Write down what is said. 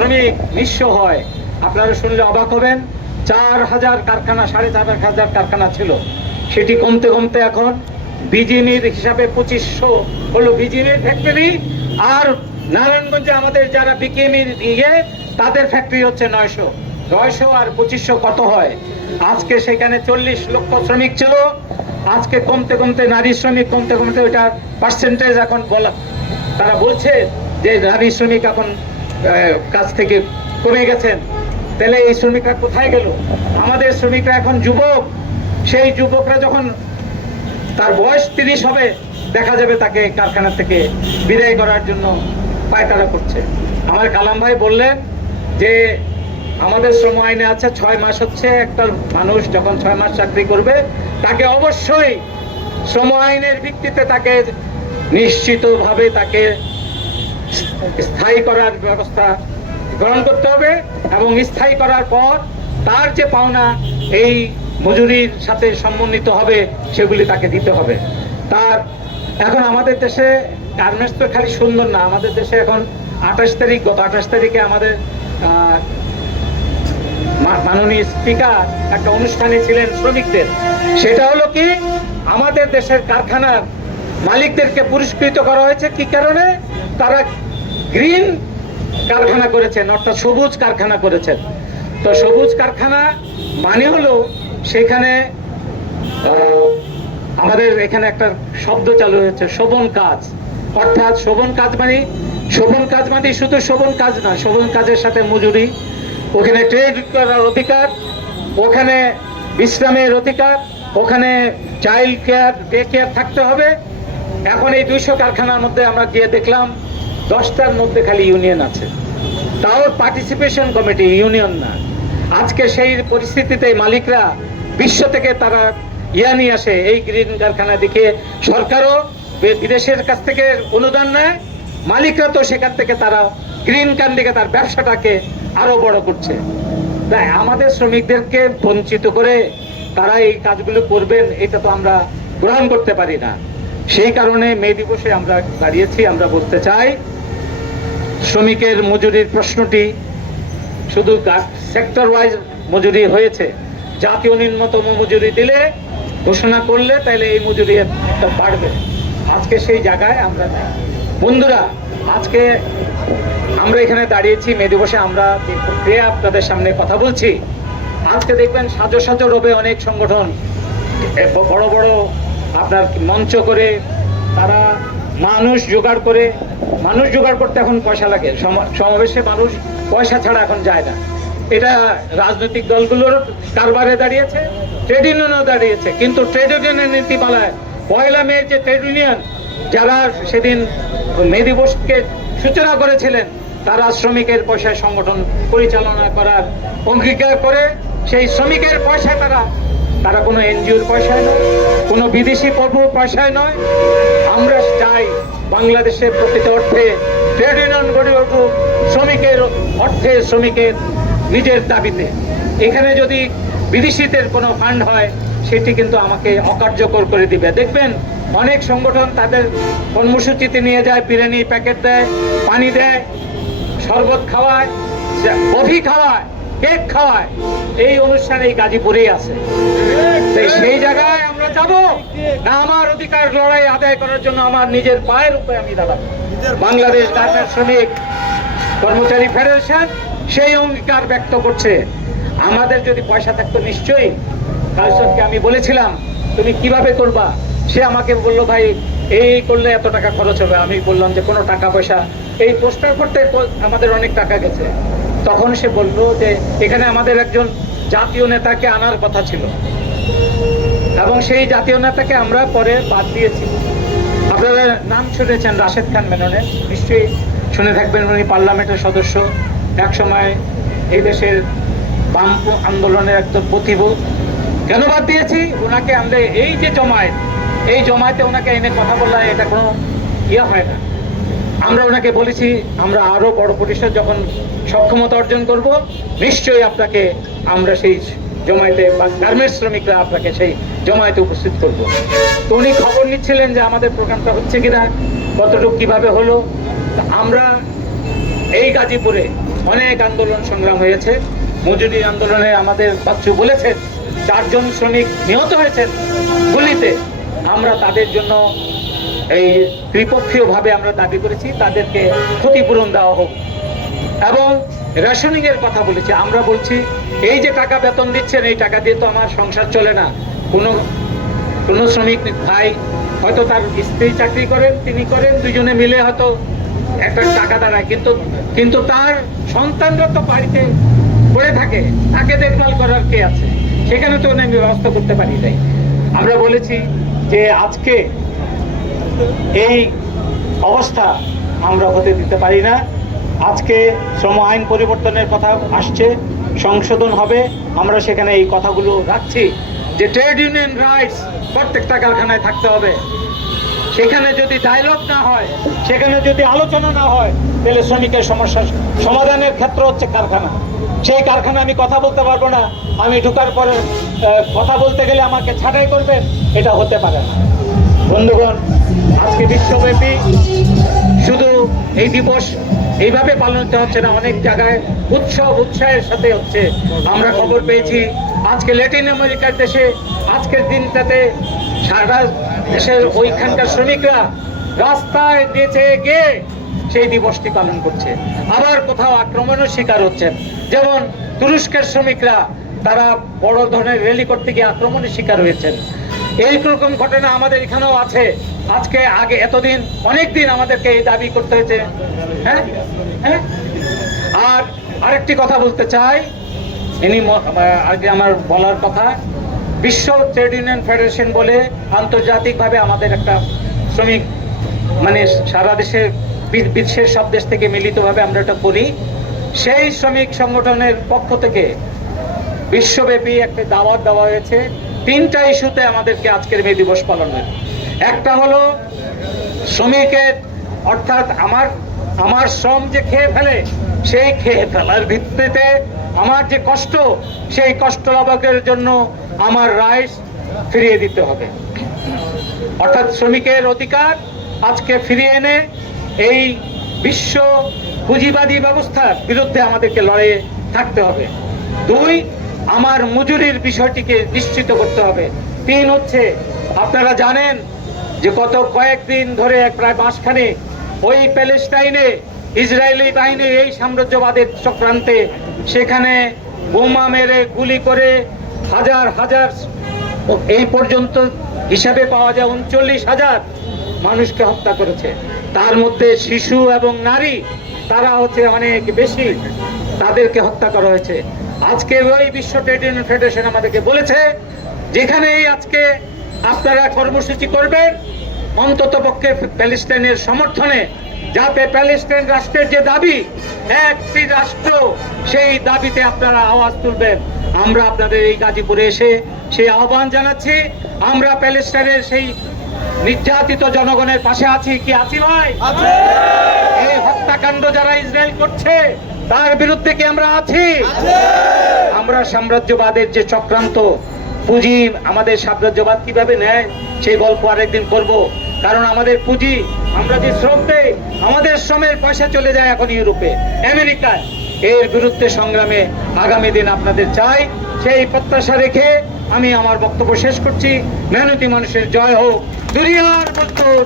শ্রমিক নিঃস্ব হয়। আপনারা শুনলে অবাক হবেন, চার হাজার কারখানা, সাড়ে চার হাজার কারখানা ছিল। সেটি কমতে কমতে এখন বিজিনির হিসাবে পঁচিশশো হলো বিজিনির ফ্যাক্টরি আর নারায়ণগঞ্জে আমাদের যারা বিকেমির ইয়ে তাদের ফ্যাক্টরি হচ্ছে নয়শো। নয়শো আর পঁচিশশো কত হয়? আজকে সেখানে চল্লিশ লক্ষ শ্রমিক ছিল। আজকে কমতে কমতে নারী শ্রমিক, কমতে কমতে ওইটার পার্সেন্টেজ এখন বলা তারা বলছে যে নারী শ্রমিক এখন কাজ থেকে কমে গেছেন। তাহলে এই শ্রমিকরা কোথায় গেল? আমাদের শ্রমিকরা এখন যুবক। সেই যুবকরা যখন তার বয়স তিরিশ হবে, দেখা যাবে তাকে কারখানা থেকে বিদায় করার জন্য পায়তারা করছে। আমার কালাম ভাই বললেন যে, আমাদের শ্রম আইনে আছে ছয় মাস হচ্ছে, একটা মানুষ যখন ছয় মাস চাকরি করবে, তাকে অবশ্যই শ্রম আইনের ভিত্তিতে তাকে নিশ্চিতভাবে তাকে স্থায়ী করার ব্যবস্থা গ্রহণ করতে হবে এবং স্থায়ী করার পর তার যে পাওনা এই মজুরির সাথে সমন্বিত হবে সেগুলি তাকে দিতে হবে। তার এখন আমাদের দেশে গার্মেন্টস তো খালি সুন্দর না, আমাদের দেশে এখন আঠাশ তারিখ, গত আঠাশ তারিখে আমাদের মাননীয় স্পিকার একটা অনুষ্ঠানে ছিলেন শ্রমিকদের। সেটা হলো কি, আমাদের দেশের কারখানার মালিকদেরকে পুরস্কৃত করা হয়েছে। কি কারণে? তারা গ্রিন কারখানা করেছেন, অর্থাৎ সবুজ কারখানা করেছেন। তো সবুজ কারখানা মানে হলো সেখানে আমাদের এখানে একটা শব্দ চালু হয়েছে, শোভন কাজ। অর্থাৎ শোভন কাজ মানে শোভন কাজ মানে শুধু শোভন কাজ না শোভন কাজের সাথে মজুরি। ওখানে ট্রেড করার অধিকার, ওখানে বিশ্রামের অধিকার, ওখানে চাইল্ড কেয়ার ডে কেয়ার থাকতে হবে। এখন এই দুইশো কারখানার মধ্যে আমরা গিয়ে দেখলাম দশটার মধ্যে খালি ইউনিয়ন আছে। তাও পার্টিসিপেশন কমিটি ইউনিয়ন না। আজকে সেই পরিস্থিতিতে মালিকরা বিশ্ব থেকে তারা ইয়া নিয়ে আসে, এই গ্রিন কারখানা দিকে সরকারও বিদেশের কাছ থেকে অনুদান নেয়, মালিকরা তো সেখান থেকে তারা গ্রিন কান দিকে তার ব্যবসাটাকে আরও বড় করছে। তাই আমাদের শ্রমিকদেরকে বঞ্চিত করে তারা এই কাজগুলো করবেন, এটা তো আমরা গ্রহণ করতে পারি না। সেই কারণে মে দিবসে আমরা দাঁড়িয়েছি, আমরা বলতে চাই শ্রমিকের মজুরির প্রশ্নটি শুধু সেক্টর ওয়াইজ মজুরি হয়েছে। জাতীয় নিম্নতম মজুরি দিলে ঘোষণা করলে তাহলে এই মজুরি বাড়বে। আজকে সেই জায়গায় আমরা বন্ধুরা, আজকে আমরা এখানে দাঁড়িয়েছি মে দিবসে আমরা প্রক্রিয়া আপনাদের সামনে কথা বলছি, আজকে দেখবেন সাজো সাজো রবে অনেক সংগঠন বড় বড় আপনার মঞ্চ করে তারা মানুষ জোগাড় করে, মানুষ জোগাড় করতে এখন পয়সা লাগে। সম- সমাবেশে মানুষ পয়সা ছাড়া এখন যায় না। এটা রাজনৈতিক দলগুলোর কারবারে দাঁড়িয়েছে ট্রেড ইউনিয়নও দাঁড়িয়েছে। কিন্তু ট্রেড ইউনিয়নের নীতিমালায় পয়লা মে যে ট্রেড ইউনিয়ন যারা সেদিন মে দিবসকে সূচনা করেছিলেন, তারা শ্রমিকের পয়সায় সংগঠন পরিচালনা করার অঙ্গীকার করে, সেই শ্রমিকের পয়সায় তারা তারা কোনো এনজিওর পয়সায় নয়, কোনো বিদেশি পর্ব পয়সায় নয়। আমরা চাই বাংলাদেশের প্রকৃত অর্থে ট্রেড ইউনিয়ন গড়ে উঠুক, শ্রমিকের অর্থে শ্রমিকের নিজের দাবিতে। এখানে যদি বিদেশিদের কোনো ফান্ড হয়, সেটি কিন্তু আমাকে অকার্যকর করে দিবে। দেখবেন, অনেক সংগঠন তাদের কর্মসূচিতে নিয়ে যায় বিরিয়ানি প্যাকেট দেয়, পানি দেয়, শরবত খাওয়ায় কফি খাওয়ায়। কেক খাওয়ায়। এই অনুষ্ঠানে এই গাজীপুরেই আছে। সেই জায়গায় আমরা যাব। না আমার অধিকার লড়াই আদায় করার জন্য আমার নিজের পায়ের উপরে আমি দাঁড়াবো। বাংলাদেশ গার্মেন্টস শ্রমিক কর্মচারী ফেডারেশন সেই অঙ্গীকার ব্যক্ত করছে। আমাদের যদি পয়সা থাকতো নিশ্চয়ই। কালসনকে আমি বলেছিলাম, তুমি কীভাবে করবা? সে আমাকে বলল, ভাই, এই করলে এত টাকা খরচ হবে। আমি বললাম যে, কোনো টাকা পয়সা। এই পোস্টার করতে আমাদের অনেক টাকা গেছে। তখন সে বলল যে, এখানে আমাদের একজন জাতীয় নেতাকে আনার কথা ছিল। এবং সেই জাতীয় নেতাকে আমরা পরে বাদ দিয়েছি। আপনারা নাম শুনেছেন রাশেদ খান মেননের নিশ্চয়ই শুনে থাকবেন উনি পার্লামেন্টের সদস্য। এক সময় এই দেশের বাম আন্দোলনের একজন প্রতিভ। কেন বাদ দিয়েছি? ওনাকে আমরা এই যে জমায়েত, এই জমায়েতে ওনাকে এনে কথা বললে এটা কোনো ইয়ে হয় না। আমরা ওনাকে বলেছি, আমরা আরও বড় পরিসর যখন সক্ষমতা অর্জন করব, নিশ্চয়ই আপনাকে আমরা সেই জমায়েতে বা গার্মেন্টস শ্রমিকরা আপনাকে সেই জমায়েতে উপস্থিত করব। তো উনি খবর নিচ্ছিলেন যে আমাদের প্রোগ্রামটা হচ্ছে কিনা, কতটুকু কীভাবে হলো। আমরা এই গাজীপুরে অনেক আন্দোলন সংগ্রাম হয়েছে। মজুরি আন্দোলনে আমাদের বাচ্চু বলেছেন, চারজন শ্রমিক নিহত হয়েছেন। গুলিতে আমরা তাদের জন্য এই ত্রিপক্ষীয়ভাবে আমরা দাবি করেছি, তাদেরকে ক্ষতিপূরণ দেওয়া হোক। এবং রেশনিং এর কথা বলেছি, আমরা বলছি, এই যে টাকা বেতন দিচ্ছেন, এই টাকা দিয়ে তো আমার সংসার চলে না। কোনো কোনো শ্রমিক ভাই হয়তো তার স্ত্রী চাকরি করেন, তিনি করেন, দুজনে মিলে হয়তো একটা টাকা দাঁড়ায়, কিন্তু কিন্তু তার সন্তানরা তো বাড়িতে পড়ে থাকে, তাকে দেখভাল করার কে আছে? সেখানে তো আমি ব্যবস্থা করতে পারি নাই। আমরা বলেছি যে আজকে এই অবস্থা আমরা হতে দিতে পারি না। আজকে শ্রম আইন পরিবর্তনের কথা আসছে, সংশোধন হবে। আমরা সেখানে এই কথাগুলো রাখছি যে ট্রেড ইউনিয়ন রাইটস প্রত্যেকটা কারখানায় থাকতে হবে। সেখানে যদি ডায়লগ না হয়, সেখানে যদি আলোচনা না হয়, তাহলে শ্রমিকের সমস্যা সমাধানের ক্ষেত্র হচ্ছে কারখানা। সেই কারখানা আমি কথা বলতে পারব না। আমি ঢুকার পরে কথা বলতে গেলে আমাকে ছাঁটাই করবেন, এটা হতে পারে না। বন্ধুগণ আজকে বিশ্বব্যাপী শুধু এই দিবস এইভাবে পালন হতে হচ্ছে না, অনেক জায়গায় উৎসব, উৎসাহের সাথে হচ্ছে। আমরা খবর পেয়েছি, আজকে ল্যাটিন আমেরিকার দেশে, আজকের দিনটাতে সারা দেশের ওইখানকার শ্রমিকরা রাস্তায় নেচে গিয়ে সেই দিবসটি পালন করছে। আবার কোথাও আক্রমণের শিকার হচ্ছেন। যেমন তুরস্কের শ্রমিকরা, তারা বড় ধরনের র্যালি করতে গিয়ে আক্রমণের শিকার হয়েছেন। এই রকম ঘটনা আমাদের এখানেও আছে। আজকে, আগে এতদিন অনেক দিন আমাদেরকে এই দাবি করতে হয়েছে। হ্যাঁ? হ্যাঁ? আর আরেকটি কথা বলতে চাই। ইনি আগে আমার বলার কথা, বিশ্ব ট্রেড ইউনিয়ন ফেডারেশন বলে আন্তর্জাতিকভাবে আমাদের একটা শ্রমিক মানে সারা দেশের বিশ্বের সব দেশ থেকে মিলিতভাবে আমরা এটা করি সেই শ্রমিক সংগঠনের পক্ষ থেকে বিশ্বব্যাপী একটা দাওয়াত দেওয়া হয়েছে। তিনটা ইস্যুতে আমাদেরকে আজকের মে দিবস পালনের একটা হলো শ্রমিকের, অর্থাৎ আমার আমার শ্রম যে খেয়ে ফেলে, সেই খেয়ে ফেলার ভিত্তিতে আমার যে কষ্ট, সেই কষ্ট লাভকের জন্য আমার রাইস ফিরিয়ে দিতে হবে। অর্থাৎ শ্রমিকের অধিকার আজকে ফিরিয়ে এনে এই বিশ্ব পুঁজিবাদী ব্যবস্থার বিরুদ্ধে আমাদেরকে লড়াইয়ে থাকতে হবে। দুই আমার মজুরির বিষয়টিকে নিশ্চিত করতে হবে। তিন হচ্ছে, আপনারা জানেন যে গত কয়েকদিন ধরে প্রায় মাসখানে ওই প্যালেস্টাইনে, ইসরায়েলি বাহিনী এই সাম্রাজ্যবাদের চক্রান্তে সেখানে বোমা মেরে, গুলি করে হাজার হাজার এই পর্যন্ত হিসাবে পাওয়া যায় উনচল্লিশ হাজার মানুষকে হত্যা করেছে। তার মধ্যে শিশু এবং নারী, তারা হচ্ছে অনেক বেশি তাদেরকে হত্যা করা হয়েছে। আজকে ওই বিশ্ব ট্রেড ইউনিয়ন ফেডারেশন আমাদেরকে বলেছে যেখানেই আজকে আপনারা কর্মসূচি করবেন অন্তত পক্ষে প্যালেস্টাইনের সমর্থনে যাতে প্যালেস্টাইন রাষ্ট্রের যে দাবি একটি রাষ্ট্র সেই দাবিতে আপনারা আওয়াজ তুলবেন। আমরা আপনাদের এই গাজীপুরে এসে সেই আহ্বান জানাচ্ছি আমরা প্যালেস্টাইনের সেই নির্যাতিত জনগণের পাশে আছি কি আছি ভাই? এই হত্যাকাণ্ড যারা ইসরায়েল করছে তার বিরুদ্ধে কি আমরা আছি? আমরা সাম্রাজ্যবাদের যে চক্রান্ত পুঁজি আমাদের সাম্রাজ্যবাদ কীভাবে নেয় সেই গল্প আরেকদিন করব। কারণ আমাদের পুঁজি আমরা যে শ্রম দেই আমাদের শ্রমের পয়সা চলে যায় এখন ইউরোপে। আমেরিকায়। এর বিরুদ্ধে সংগ্রামে আগামী দিন আপনাদের চাই। সেই প্রত্যাশা রেখে আমি আমার বক্তব্য শেষ করছি। মেহনতি মানুষের জয় হোক। দুনিয়ার মজদুর